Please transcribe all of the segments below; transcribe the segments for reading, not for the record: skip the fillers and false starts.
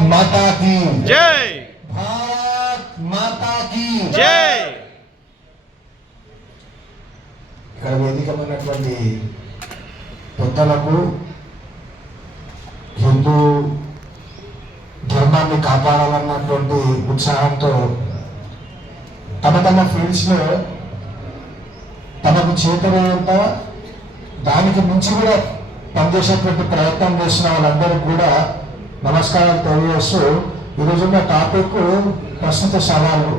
माता की जय, भारत माता की जय। ఇక్కడ వేదికమైనటువంటి పెద్దలకు హిందూ ధర్మాన్ని కాపాడాలన్నటువంటి ఉత్సాహంతో తమ తమ ఫీల్డ్స్లో తమకు చేతనంత దానికి మించి కూడా పనిచేసేటువంటి ప్రయత్నం చేసిన వాళ్ళందరికీ కూడా నమస్కారాలు తెలియజేస్తూ ఈరోజు నా టాపిక్ ప్రస్తుత సవాళ్ళు.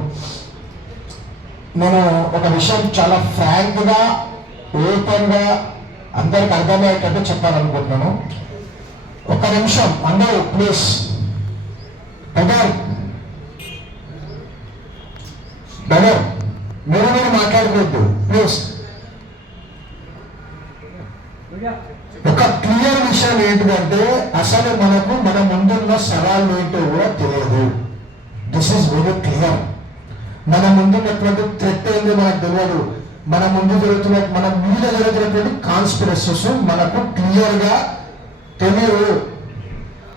నేను ఒక విషయం చాలా ఫ్రాంక్గా ఓపెన్గా అందరికి అర్థమయ్యేటట్టు చెప్పాలనుకుంటున్నాను. ఒక నిమిషం అందరూ ప్లీజ్ బెదర్ మీరు మాట్లాడుకోవద్దు ప్లీజ్. ఒక క్లియర్ విషయం ఏంటిదంటే అసలు మనకు మన ముందున్న సవాళ్ళు ఏంటో కూడా తెలియదు. This is very clear. మన ముందున్నటువంటి థ్రెట్ ఏందో మనకు తెలియదు. మన ముందు జరుగుతున్న మన మీద జరుగుతున్నటువంటి కాన్స్పిరసీస్ మనకు క్లియర్ గా తెలియదు.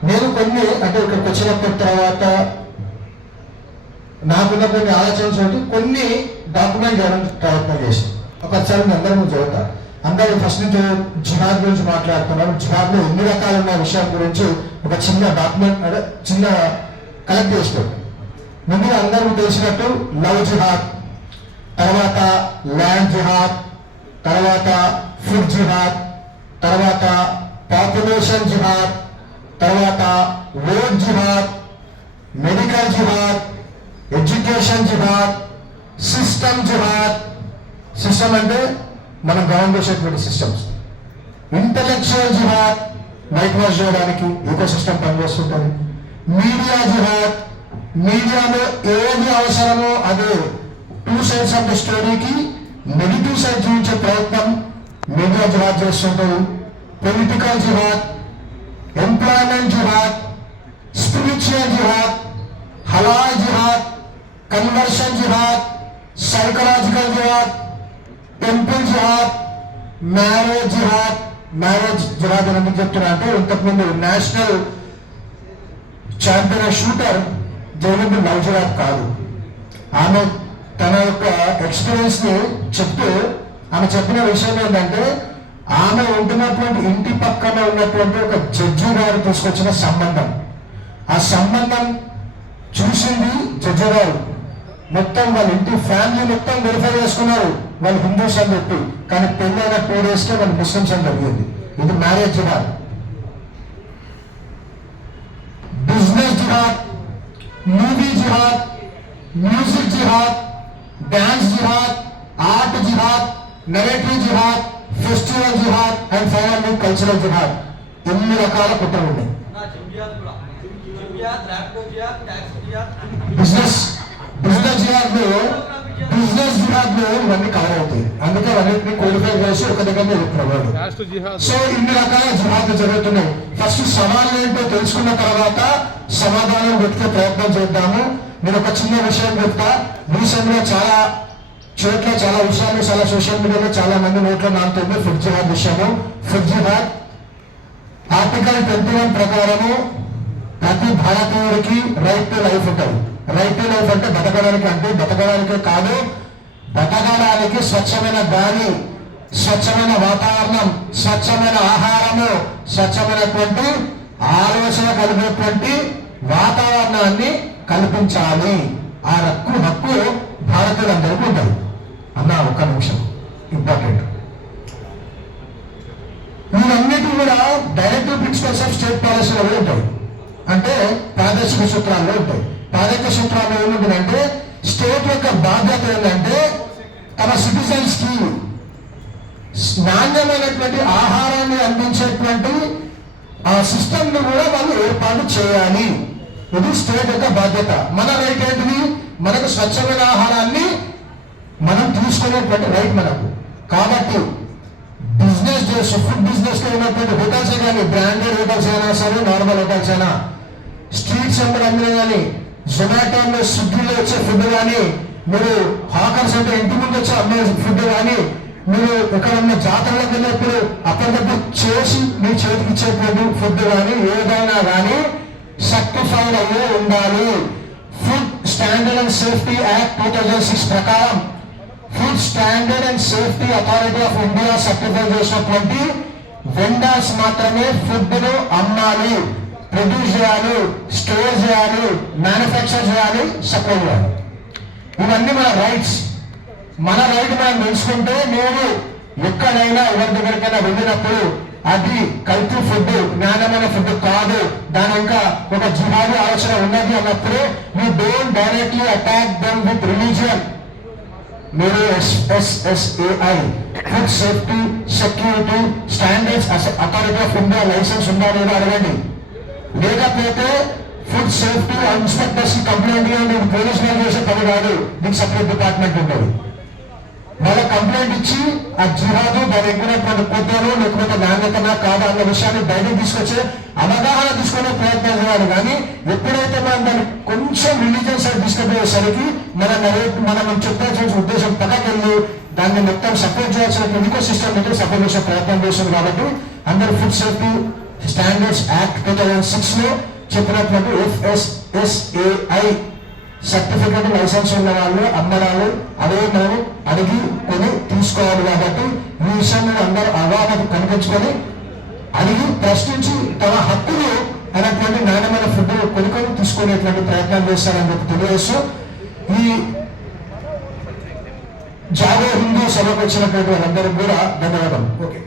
నేను కొన్ని అంటే ఇక్కడికి వచ్చిన తర్వాత నాకున్న కొన్ని ఆలోచనలు కొన్ని డాక్యుమెంట్ చేయడానికి ప్రయత్నం చేశాను. ఒకసారి అందరూ చదువుతా. అందరూ ఫస్ట్ నుంచి జిహాద్ గురించి మాట్లాడుతున్నారు. జిహాద్ లో ఎన్ని రకాలు ఉన్న విషయం గురించి ఒక చిన్న డాక్యుమెంట్ అంటే చిన్న కలెక్ట్ చేసుకోండి. ముందుగా అందరూ తెలిసినట్టు లవ్ జిహాద్, తర్వాత ల్యాండ్ జిహాద్, తర్వాత ఫుడ్ జిహాద్, తర్వాత పాపులేషన్ జిహాద్, తర్వాత ఓట్ జిహాద్, మెడికల్ జిహాద్, ఎడ్యుకేషన్ జిహాద్, సిస్టమ్ జిహాద్. సిస్టమ్ అంటే మనం గవర్నమెంట్ చేసేటువంటి సిస్టమ్స్. ఇంటలెక్చువల్ జిహాద్, వైట్ వాష్ చేయడానికి ఈకో సిస్టమ్ పనిచేస్తుంటుంది. మీడియా జిహాద్, మీడియాలో ఏది అవసరమో అదే టూ సైడ్స్ ఆఫ్ ద స్టోరీకి నెగిటివ్ సైడ్ చూపించే ప్రయత్నం మీడియా జిహాద్ చేస్తుంటుంది. పొలిటికల్ జిహాద్, ఎంప్లాయ్మెంట్ జిహాద్, స్పిరిచువల్ జిహాద్, హలాల్ జిహాద్, కన్వర్షన్ జిహాద్, సైకలాజికల్ జిహాద్, టెంపుల్ జిహాద్, మ్యారేజ్ జిహాద్. మ్యారేజ్ జిహాద్ అని ఎందుకు చెప్తున్నా అంటే ఇంతకుముందు నేషనల్ ఛాంపియన్ షూటర్ జరిగింది లవ్ జిహాద్ కాదు. ఆమె తన యొక్క ఎక్స్పీరియన్స్ ని చెప్తూ ఆమె చెప్పిన విషయం ఏంటంటే ఆమె ఉంటున్నటువంటి ఇంటి పక్కన ఉన్నటువంటి ఒక జడ్జి గారు తీసుకొచ్చిన సంబంధం. ఆ సంబంధం చూసింది జడ్జి గారు. మొత్తం వాళ్ళ ఇంటి ఫ్యామిలీ మొత్తం వెరిఫై చేసుకున్నారు వాళ్ళు హిందూస్ అని చెప్పి. కానీ పెళ్ళైన 2 days కే వాళ్ళు ముస్లిమ్స్ అని జరిగింది. ఇది మ్యారేజ్ జిహాద్. బిజినెస్ జిహాద్, మూవీ జిహాద్, మ్యూజిక్ జిహాద్, డాన్స్ జిహాద్, ఆర్ట్ జిహాద్, నెరేటివ్ జిహాద్, ఫెస్టివల్ జిహాద్ అండ్ ఫైనల్లీ కల్చరల్ జిహాద్. ఎన్ని రకాల కుట్రలు ఉన్నాయి. బిజినెస్ జిహాద్ లో ఇవన్నీ కవర్ అవుతాయి. అందుకే అన్నింటినీ క్వాలిఫై చేసి ఒక దగ్గర చెప్తున్నాడు. సో ఇన్ని రకాల జిహాద్ జరుగుతున్నాయి. ఫస్ట్ సవాళ్ళు ఏంటో తెలుసుకున్న తర్వాత సమాధానం వెతికే ప్రయత్నం చేద్దాము. నేను ఒక చిన్న విషయం చెప్తా. రీసెంట్ గా చాలా చోట్ల చాలా విషయాలు చాలా సోషల్ మీడియాలో చాలా మంది నోట్లో నానుతుంది ఫుడ్ జిహాద్ విషయము. ఫుడ్ జిహాద్ ఆర్టికల్ 21 ప్రకారము ప్రతి భారతీయుడికి రైట్ టు లైఫ్ ఉంటుంది. రైట్ టు లైఫ్ అంటే బతకడానికే కాదు, బతకడానికి స్వచ్ఛమైన గాలి, స్వచ్ఛమైన వాతావరణం, స్వచ్ఛమైన ఆహారము, స్వచ్ఛమైనటువంటి ఆలోచన కలిగేటువంటి వాతావరణాన్ని కల్పించాలి. ఆ హక్కు భారతీయులందరికీ ఉంటుంది. అన్న ఒక్క నిమిషం ఇంపార్టెంట్. ఇవన్నిటి కూడా డైరెక్టివ్ ప్రిన్సిపల్స్ ఆఫ్ స్టేట్ పాలసీలో ఉంటాయి. అంటే ప్రాదేశిక సూత్రాల్లో ఉంటాయి. ప్రాదేశిక సూత్రాల్లో ఏముంటుందంటే స్టేట్ యొక్క బాధ్యత ఏంటంటే తమ సిటిజన్స్ కి నాణ్యమైనటువంటి ఆహారాన్ని అందించేటువంటి ఆ సిస్టమ్ ని కూడా వాళ్ళు ఏర్పాటు చేయాలి. ఇది స్టేట్ యొక్క బాధ్యత. మన రైట్ ఏంటిది? మనకు స్వచ్ఛమైన ఆహారాన్ని మనం తీసుకునేటువంటి రైట్ మనకు. కాబట్టి బిజినెస్ చేసి ఫుడ్ బిజినెస్ లో ఉన్నటువంటి హోటల్స్ కానీ బ్రాండెడ్ హోటల్స్ అయినా సరే నార్మల్ హోటల్స్ అయినా స్ట్రీట్స్ వెంబడి అమ్మిన కానీ జొమాటోలో స్విగ్గీలో వచ్చే ఫుడ్ కానీ మీరు హాకర్స్ అంటే ఇంటి ముందు వచ్చి అమ్మే ఫుడ్ కానీ మీరు ఎక్కడన్నా జాతరలకు వెళ్ళినప్పుడు అప్పటికప్పుడు చేసి మీ చేతికి ఇచ్చేటువంటి ఫుడ్ కానీ ఏదైనా కానీ సర్టిఫైడ్ సర్టిఫైడ్ అయ్యే ఉండాలి. Food standard and safety act 2006 ప్రకారం food standard and safety authority of India certify చేసినటువంటి వెండర్స్ మాత్రమే ఫుడ్ ను అమ్మాలి, ప్రొడ్యూస్ చేయాలి, స్టోర్ చేయాలి, మ్యానుఫ్యాక్చర్ చేయాలి, సప్లై చేయాలి. ఇవన్నీ మన రైట్స్. మన రైట్ మనం తెలుసుకుంటే నేను ఎక్కడైనా ఎవరి దగ్గరికైనా వెళ్ళినప్పుడు అది కల్తీ ఫుడ్, జ్ఞానమైన ఫుడ్ కాదు, దాని ఇంకా ఒక జిహాదీ ఆలోచన ఉన్నది అన్నప్పుడు you don't directly attack them with religion. మీరు FSSAI food safety security standards authority of India licence ఉందా లేదా అడగండి. లేకపోతే ఫుడ్ సేఫ్టీ ఇన్స్పెక్టర్స్ కంప్లైంట్ చేయండి. పోలీస్ వాళ్ళు చేసే పని కాదు, దీనికి సపరేట్ డిపార్ట్మెంట్ ఉంటుంది. వాళ్ళ కంప్లైంట్ ఇచ్చి ఆ జిహాదు దాని ఎక్కినటువంటి పొద్దులు లేకపోతే నాణ్యతనా కాదా అన్న విషయాన్ని బయటకు తీసుకొచ్చే అవగాహన తీసుకునే ప్రయత్నం చేయాలి. కానీ ఎప్పుడైతే మనం దాన్ని కొంచెం రిలీజియన్ సైడ్ తీసుకుపోయేసరికి మనం చెప్పాల్సిన ఉద్దేశం పక్కకెళ్ళి దాన్ని మొత్తం సపోర్ట్ చేయాల్సిన ఇంకో సిస్టమ్ అయితే సపోర్ట్ చేసే ప్రయత్నం చేస్తుంది. కాబట్టి అందరూ ఫుడ్ సేఫ్టీ స్టాండర్డ్స్ యాక్ట్ 2006 లో చెప్పినటువంటి FSSAI సర్టిఫికెట్ లైసెన్స్ ఉన్న వాళ్ళు అమ్మడాలు అదే మనం అడిగి కొని తీసుకోవాలి. కాబట్టి ఈ విషయాన్ని అందరూ అవగాహన కనిపించుకొని అడిగి ప్రశ్నించి తమ హక్కులు అనేటువంటి నాణ్యమైన ఫుడ్ కొనుక్కొని తీసుకునేటువంటి ప్రయత్నాలు చేస్తారని చెప్పి తెలియజేస్తూ ఈ జాగో హిందూ సభకు వచ్చినటువంటి వాళ్ళందరికీ కూడా ధన్యవాదాలు. ఓకే.